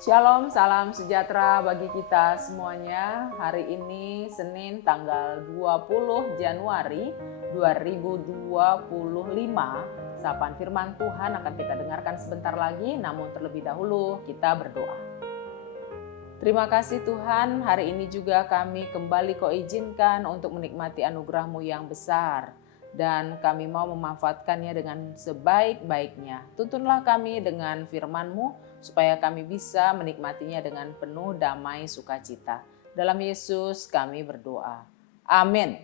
Shalom, salam sejahtera bagi kita semuanya. Hari ini Senin tanggal 20 Januari 2025. Sapaan firman Tuhan akan kita dengarkan sebentar lagi, namun terlebih dahulu kita berdoa. Terima kasih Tuhan, hari ini juga kami kembali Kau izinkan untuk menikmati anugerah-Mu yang besar. Dan kami mau memanfaatkannya dengan sebaik-baiknya. Tuntunlah kami dengan firman-Mu, supaya kami bisa menikmatinya dengan penuh damai sukacita. Dalam Yesus kami berdoa. Amin.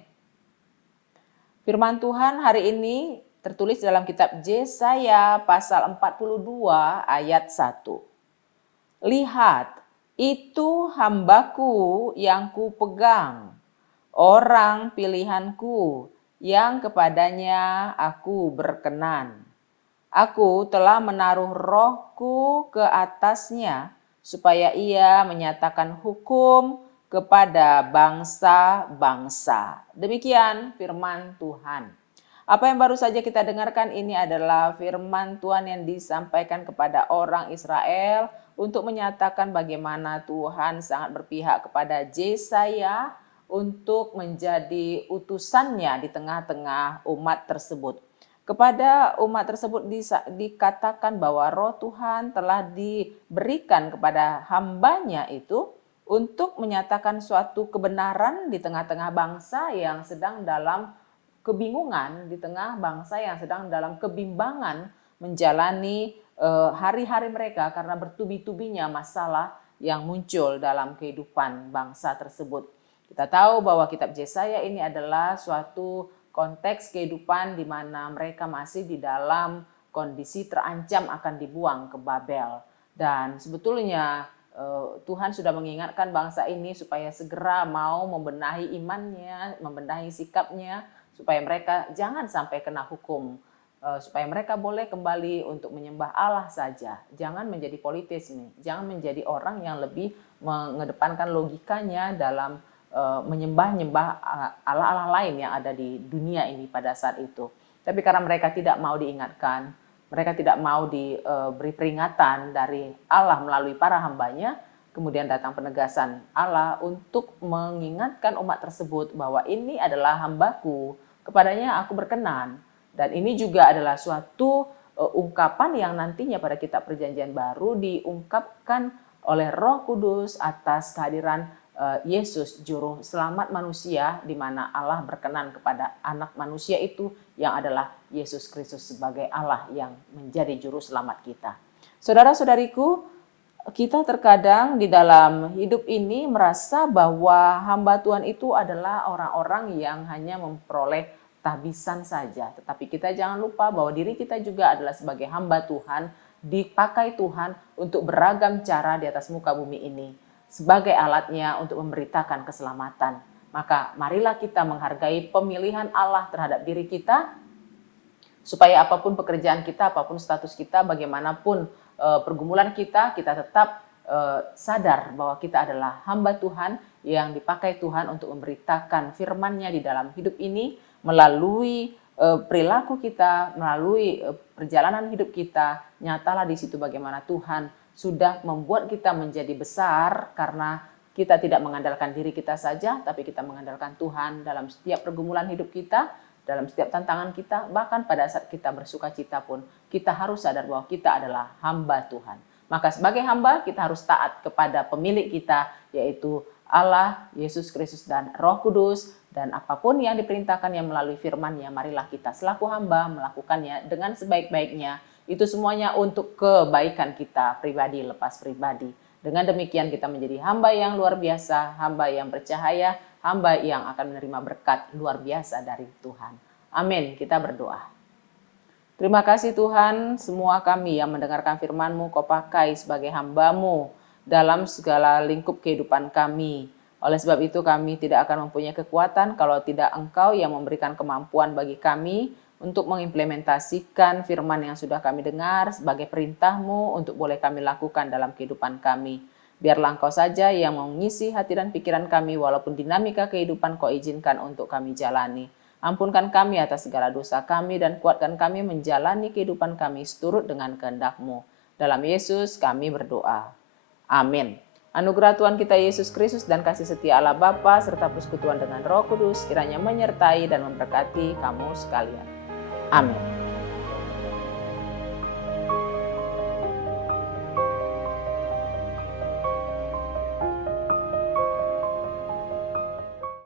Firman Tuhan hari ini tertulis dalam kitab Yesaya pasal 42 ayat 1. Lihat, itu hambaku yang kupegang, orang pilihanku yang kepadanya aku berkenan. Aku telah menaruh rohku ke atasnya, supaya ia menyatakan hukum kepada bangsa-bangsa. Demikian firman Tuhan. Apa yang baru saja kita dengarkan ini adalah firman Tuhan yang disampaikan kepada orang Israel untuk menyatakan bagaimana Tuhan sangat berpihak kepada Yesaya untuk menjadi utusannya di tengah-tengah umat tersebut. Kepada umat tersebut dikatakan bahwa roh Tuhan telah diberikan kepada hambanya itu untuk menyatakan suatu kebenaran di tengah-tengah bangsa yang sedang dalam kebingungan, di tengah bangsa yang sedang dalam kebimbangan menjalani hari-hari mereka karena bertubi-tubinya masalah yang muncul dalam kehidupan bangsa tersebut. Kita tahu bahwa kitab Yesaya ini adalah suatu konteks kehidupan di mana mereka masih di dalam kondisi terancam akan dibuang ke Babel. Dan sebetulnya Tuhan sudah mengingatkan bangsa ini supaya segera mau membenahi imannya, membenahi sikapnya, supaya mereka jangan sampai kena hukum, supaya mereka boleh kembali untuk menyembah Allah saja. Jangan menjadi politis nih, jangan menjadi orang yang lebih mengedepankan logikanya dalam menyembah-nyembah Allah-Allah lain yang ada di dunia ini pada saat itu. Tapi karena mereka tidak mau diingatkan, mereka tidak mau diberi peringatan dari Allah melalui para hambanya, kemudian datang penegasan Allah untuk mengingatkan umat tersebut bahwa ini adalah hambaku, kepadanya aku berkenan. Dan ini juga adalah suatu ungkapan yang nantinya pada kitab Perjanjian Baru diungkapkan oleh Roh Kudus atas kehadiran Yesus juru selamat manusia, di mana Allah berkenan kepada anak manusia itu yang adalah Yesus Kristus sebagai Allah yang menjadi juru selamat kita. Saudara-saudariku, kita terkadang di dalam hidup ini merasa bahwa hamba Tuhan itu adalah orang-orang yang hanya memperoleh tahbisan saja. Tetapi kita jangan lupa bahwa diri kita juga adalah sebagai hamba Tuhan, dipakai Tuhan untuk beragam cara di atas muka bumi ini sebagai alatnya untuk memberitakan keselamatan. Maka marilah kita menghargai pemilihan Allah terhadap diri kita, supaya apapun pekerjaan kita, apapun status kita, bagaimanapun pergumulan kita tetap sadar bahwa kita adalah hamba Tuhan yang dipakai Tuhan untuk memberitakan firman-Nya di dalam hidup ini melalui perilaku kita, melalui perjalanan hidup kita. Nyatalah di situ bagaimana Tuhan sudah membuat kita menjadi besar karena kita tidak mengandalkan diri kita saja, tapi kita mengandalkan Tuhan dalam setiap pergumulan hidup kita, dalam setiap tantangan kita, bahkan pada saat kita bersuka cita pun, kita harus sadar bahwa kita adalah hamba Tuhan. Maka sebagai hamba, kita harus taat kepada pemilik kita, yaitu Allah, Yesus Kristus, dan Roh Kudus. Dan apapun yang diperintahkannya melalui firman-Nya, marilah kita selaku hamba melakukannya dengan sebaik-baiknya. Itu semuanya untuk kebaikan kita pribadi lepas pribadi. Dengan demikian kita menjadi hamba yang luar biasa, hamba yang bercahaya, hamba yang akan menerima berkat luar biasa dari Tuhan. Amin, kita berdoa. Terima kasih Tuhan, semua kami yang mendengarkan firman-Mu Kau pakai sebagai hamba-Mu dalam segala lingkup kehidupan kami. Oleh sebab itu kami tidak akan mempunyai kekuatan kalau tidak Engkau yang memberikan kemampuan bagi kami untuk mengimplementasikan firman yang sudah kami dengar sebagai perintah-Mu untuk boleh kami lakukan dalam kehidupan kami. Biarlah Engkau saja yang mengisi hati dan pikiran kami walaupun dinamika kehidupan Kau izinkan untuk kami jalani. Ampunkan kami atas segala dosa kami dan kuatkan kami menjalani kehidupan kami seturut dengan kehendak-Mu. Dalam Yesus kami berdoa. Amin. Anugerah Tuhan kita Yesus Kristus dan kasih setia Allah Bapa serta persekutuan dengan Roh Kudus kiranya menyertai dan memberkati kamu sekalian. Amin.